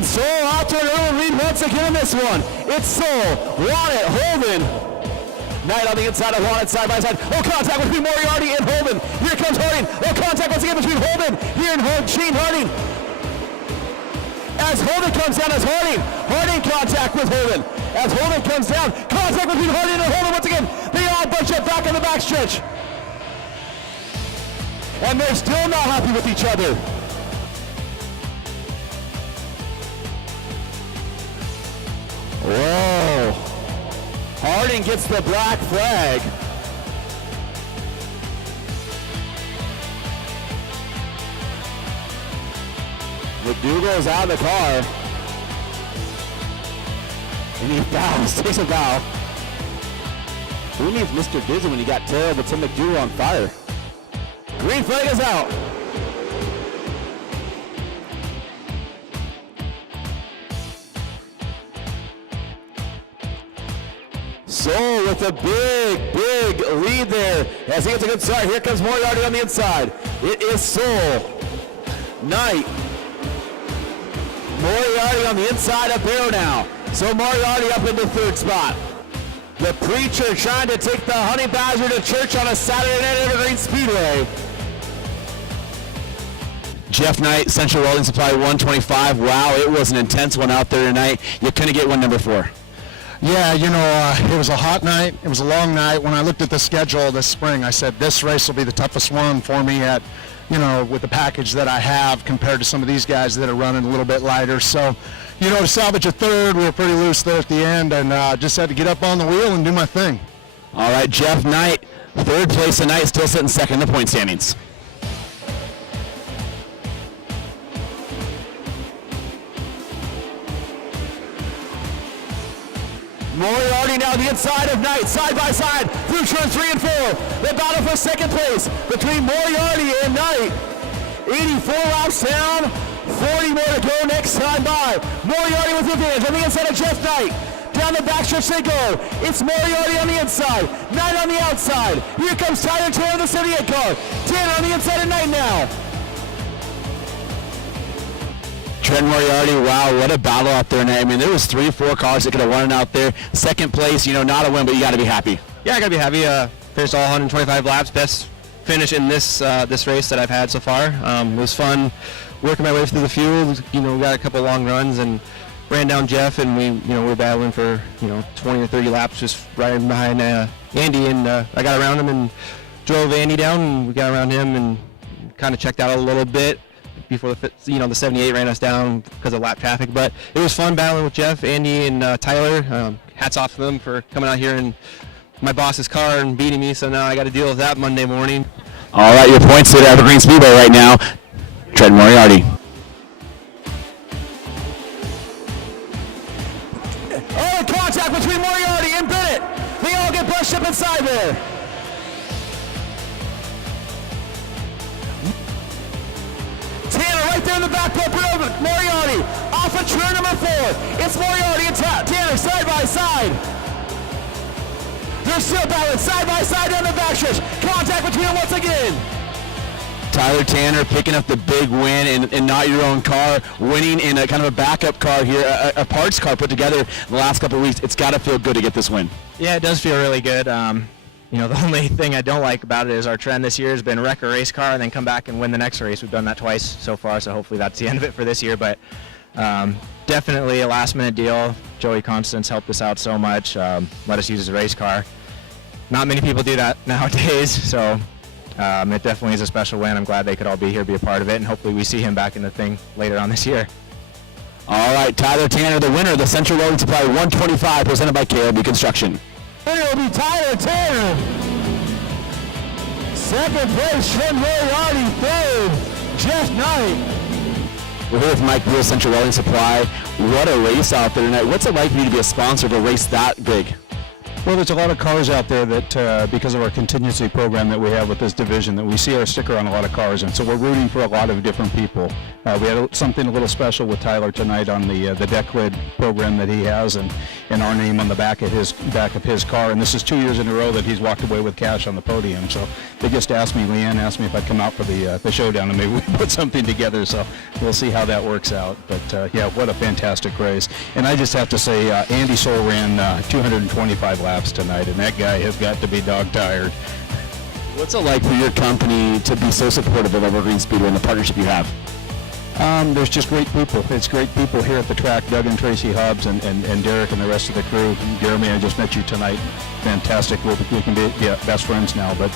And Soul out to an early lead once again in this one. It's Soul, Wanted, Holden. Knight on the inside of Wanted, side by side. Oh, contact between Moriarty and Holden. Here comes Harding. Oh, contact once again between Holden here and Shane Harding. As Holden comes down as Harding contact with Holden. As Holden comes down, contact between Harding and Holden once again. They all bunch up back in the backstretch. And they're still not happy with each other. Whoa. Harding gets the black flag. McDougal's out of the car. And he bows, takes a bow. Who needs Mr. Dizzy when you got terrible Tim McDougal on fire? Green flag is out. Soul with a big lead there as he gets a good start. Here comes Moriarty on the inside. It is Soul. Knight. Moriarty on the inside of Barrow now. So Moriarty up into third spot. The Preacher trying to take the Honey Badger to church on a Saturday night at Evergreen Speedway. Jeff Knight, Central Welding Supply 125. Wow, it was an intense one out there tonight. You couldn't get one number 4. Yeah, you know, it was a hot night. It was a long night. When I looked at the schedule this spring, I said this race will be the toughest one for me at, you know, with the package that I have compared to some of these guys that are running a little bit lighter. So, you know, to salvage a third, we were pretty loose there at the end, and just had to get up on the wheel and do my thing. All right, Jeff Knight, third place tonight, still sitting second in the point standings. Moriarty now the inside of Knight, side by side, through turns 3 and 4. The battle for second place between Moriarty and Knight. 84 laps down, 40 more to go next time by. Moriarty with the advantage on the inside of Jeff Knight. Down the backstretch they go. It's Moriarty on the inside, Knight on the outside. Here comes Tyler Tanner in the 78 car. Tanner on the inside of Knight now. Trent Moriarty, wow, what a battle out there. I mean, there was 3 or 4 cars that could have won out there. Second place, you know, not a win, but you got to be happy. Yeah, I got to be happy. Finished all 125 laps, best finish in this race that I've had so far. It was fun working my way through the field. You know, we got a couple long runs and ran down Jeff, and we were battling for 20 or 30 laps, just riding behind Andy, and I got around him and drove Andy down, and we got around him and kind of checked out a little bit before the 78 ran us down because of lap traffic. But it was fun battling with Jeff, Andy, and Tyler. Hats off to them for coming out here in my boss's car and beating me. So now I got to deal with that Monday morning. All right, your points at Evergreen Speedway right now. Trent Moriarty. Oh, contact between Moriarty and Bennett. They all get brushed up inside there. Tanner right there in the back pole, Moriarty off of turn number 4. It's Moriarty and Tanner side by side. They're still battling side by side down the backstretch. Contact between them once again. Tyler Tanner picking up the big win in not your own car, winning in a kind of a backup car here, a parts car put together the last couple of weeks. It's got to feel good to get this win. Yeah, it does feel really good. The only thing I don't like about it is our trend this year has been wreck a race car and then come back and win the next race. We've done that twice so far, so hopefully that's the end of it for this year. But definitely a last-minute deal. Joey Constance helped us out so much, let us use his race car. Not many people do that nowadays, so it definitely is a special win. I'm glad they could all be here, be a part of it, and hopefully we see him back in the thing later on this year. All right, Tyler Tanner, the winner of the Central Welding Supply 125, presented by KLB Construction. Winner will be Tyler Tanner. Second place, Trent Moriarty. Third, Jeff Knight. We're here with Mike Beal, Central Welding Supply. What a race out there tonight. What's it like for you to be a sponsor of a race that big? Well, there's a lot of cars out there that, because of our contingency program that we have with this division, that we see our sticker on a lot of cars, and so we're rooting for a lot of different people. We had something a little special with Tyler tonight on the deck lid program that he has, and and our name on the back of his car. And this is 2 years in a row that he's walked away with cash on the podium. So they just asked me, Leanne asked me if I'd come out for the showdown, and maybe we put something together. So we'll see how that works out. But yeah, what a fantastic race. And I just have to say, Andy Soul ran 225 laps tonight, and that guy has got to be dog tired. What's it like for your company to be so supportive of Evergreen Speedway and the partnership you have? There's just great people. It's great people here at the track. Doug and Tracy Hobbs and Derek and the rest of the crew. Jeremy, I just met you tonight. Fantastic. We can be best friends now. But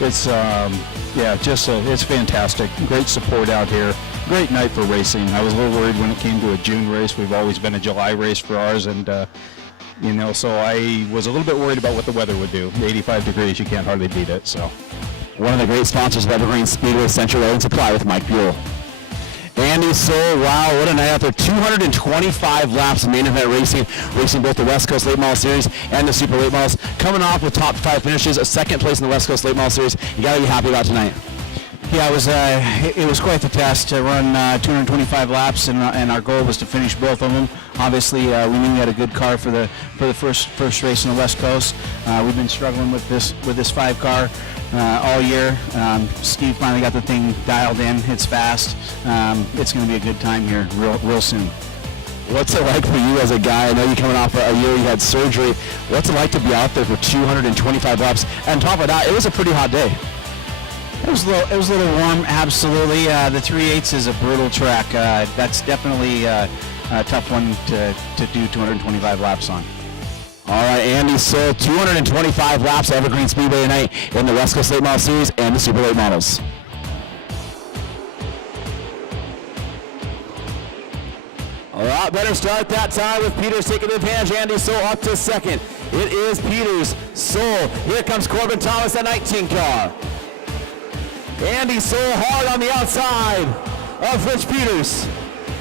it's it's fantastic. Great support out here. Great night for racing. I was a little worried when it came to a June race. We've always been a July race for ours, and so I was a little bit worried about what the weather would do. 85 degrees, you can't hardly beat it. So, one of the great sponsors of Evergreen Speedway, Central Welding Supply with Mike Buell. Andy Soul, wow, what a night out there. 225 laps of main event racing both the West Coast Late Model Series and the Super Late Models. Coming off with top 5 finishes, a second place in the West Coast Late Model Series. You got to be happy about tonight. Yeah, it was quite the test to run 225 laps, and our goal was to finish both of them. Obviously, we knew we had a good car for the first race on the West Coast. We've been struggling with this 5 car all year. Steve finally got the thing dialed in. It's fast. It's going to be a good time here real soon. What's it like for you as a guy? I know you're coming off a year you had surgery. What's it like to be out there for 225 laps? And on top of that, it was a pretty hot day. It was a little warm, absolutely. The 3/8 is a brutal track. That's definitely a tough one to do 225 laps on. All right, Andy Soul, 225 laps at Evergreen Speedway tonight in the West Coast Late Model Series and the Super Late Models. A lot better start that time with Peters taking the advantage. Andy Soul up to second. It is Peters, Soul. Here comes Corbin Thomas, that 19 car. Andy Soul hard on the outside of Rich Peters.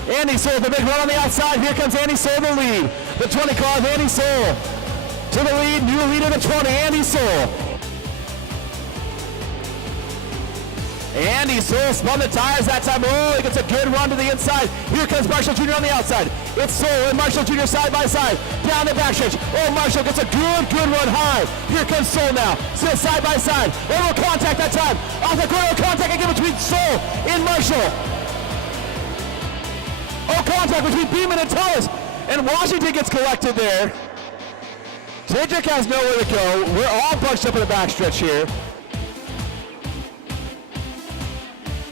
Andy Soul with a big run on the outside. Here comes Andy Soul in the lead. The 20 car of Andy Soul to the lead. New leader, the 20, Andy Soul. Andy Soul spun the tires that time. Oh, he gets a good run to the inside. Here comes Marshall Jr. on the outside. It's Soul and Marshall Jr. side by side. Down the backstretch. Oh, Marshall gets a good run high. Here comes Soul now. Still side by side. A little contact that time. Off the corner, contact again between Soul and Marshall. Oh, contact between Beeman and Tullis. And Washington gets collected there. Tidrick has nowhere to go. We're all bunched up in the backstretch here.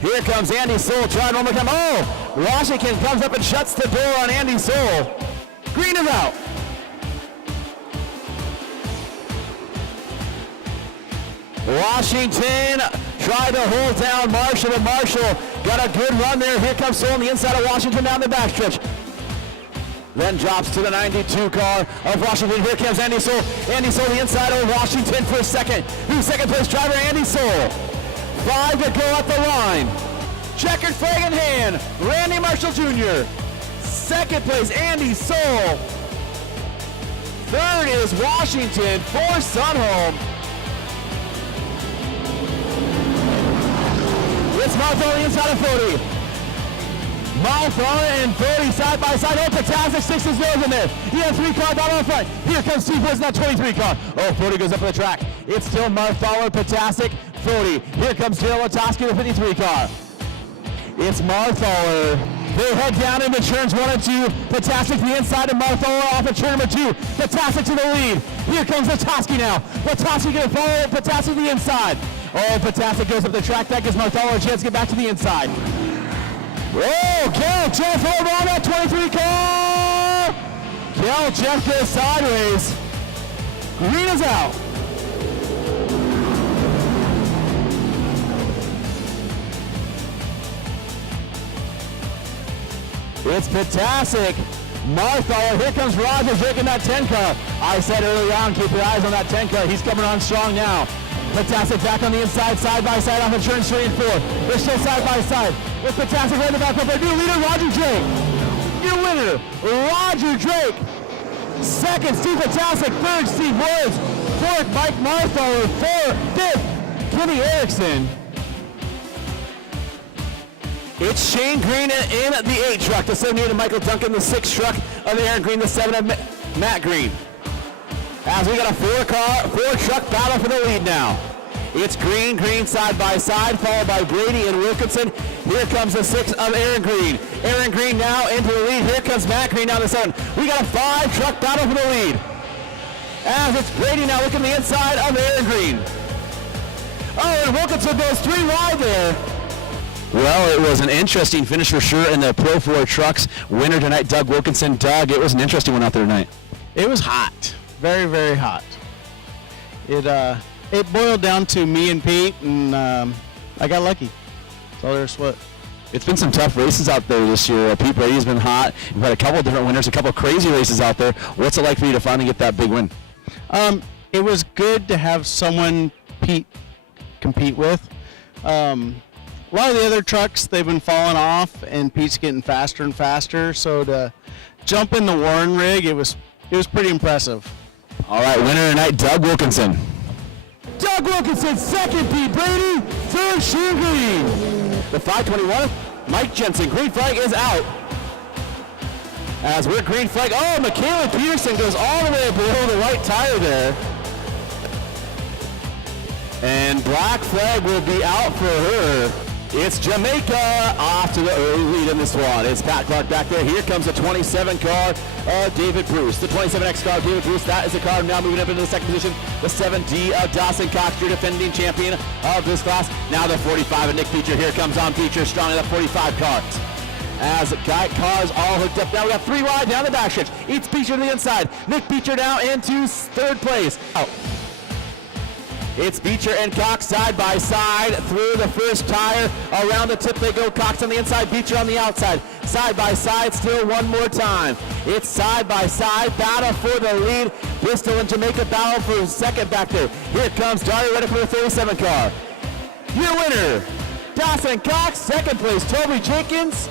Here comes Andy Soul trying one more time. Oh, Washington comes up and shuts the door on Andy Soul. Green is out. Washington tried to hold down Marshall, but Marshall got a good run there. Here comes Soul on the inside of Washington down the backstretch. Then drops to the 92 car of Washington. Here comes Andy Soul. Andy Soul the inside of Washington for second. Who's second place driver? Andy Soul. 5 to go at the line. Checkered flag in hand. Randy Marshall Jr. Second place, Andy Soul. Third is Washington for Sunholm. It's Martha on the inside of 40. Martha and 30 side by side. Oh, Patasek sticks his nose in there. He has 3 cars out on front. Here comes Steve Woods in that 23 car. Oh, 40 goes up the track. It's still Marthaler, Patasek, 40. Here comes Taylor Latoski, the 53 car. It's Marthaler. They head down into turns 1 and 2. Patasek the inside of Marthaler off of turn number 2. Patasek to the lead. Here comes Latoski now. Latoski going to follow Patasek the inside. Oh, Patasek goes up the track. That gives Marthaler a chance to get back to the inside. Oh, Kel Jeff over on that 23 car. Kel Jeff goes sideways. Green is out. It's Patasek. Marthaler. Here comes Roger Drake in that 10 car. I said early on, keep your eyes on that 10 car. He's coming on strong now. Patasek back on the inside, side by side off of turns 3 and 4. They're still side by side. With Patasek right in the back of their new leader, Roger Drake. New winner, Roger Drake. Second, Steve Patasek. Third, Steve Woods. Fourth, Mike Marthaler. Fifth, Kenny Erickson. It's Shane Green in the 8 truck, the 78 of Michael Duncan, the 6 truck of Aaron Green, the 7 of Matt Green. As we got a four-truck battle for the lead now. It's Green side by side, followed by Brady and Wilkinson. Here comes the 6 of Aaron Green. Aaron Green now into the lead. Here comes Matt Green down the 7. We got a 5-truck battle for the lead. As it's Brady now looking the inside of Aaron Green. Oh, and Wilkinson goes 3 wide there. Well, it was an interesting finish for sure in the Pro 4 trucks. Winner tonight, Doug Wilkinson. Doug, it was an interesting one out there tonight. It was hot, very, very hot. It boiled down to me and Pete, and I got lucky. That's all there's to it. It's been some tough races out there this year. Pete Brady's been hot. We've had a couple of different winners, a couple of crazy races out there. What's it like for you to finally get that big win? It was good to have someone Pete compete with. A lot of the other trucks, they've been falling off, and Pete's getting faster and faster. So to jump in the Warren rig, it was pretty impressive. All right, winner tonight, Doug Wilkinson. Doug Wilkinson, second, Pete Brady, third, Shane Green. The 521, Mike Jensen, green flag is out. As we're green flag, oh, Michaela Peterson goes all the way below the right tire there. And black flag will be out for her. It's Jamaica off to the early lead in this one. It's Pat Clark back there. Here comes the 27 car of David Bruce. The 27X car of David Bruce, that is the car now moving up into the second position. The 7D of Dawson Cox, your defending champion of this class. Now the 45 of Nick Beecher. Here comes on Beecher, strong in the 45 car. As cars all hooked up. Now we got 3 wide down the backstretch. It's Beecher to the inside. Nick Beecher now into third place. Oh. It's Beecher and Cox side by side through the first tire. Around the tip they go. Cox on the inside, Beecher on the outside. Side by side still one more time. It's side by side battle for the lead. Bristol and Jamaica battle for second back there. Here comes Dario Reddick for the 37 car. Your winner, Dawson Cox. Second place, Toby Jenkins.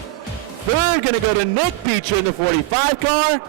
Third going to go to Nick Beecher in the 45 car.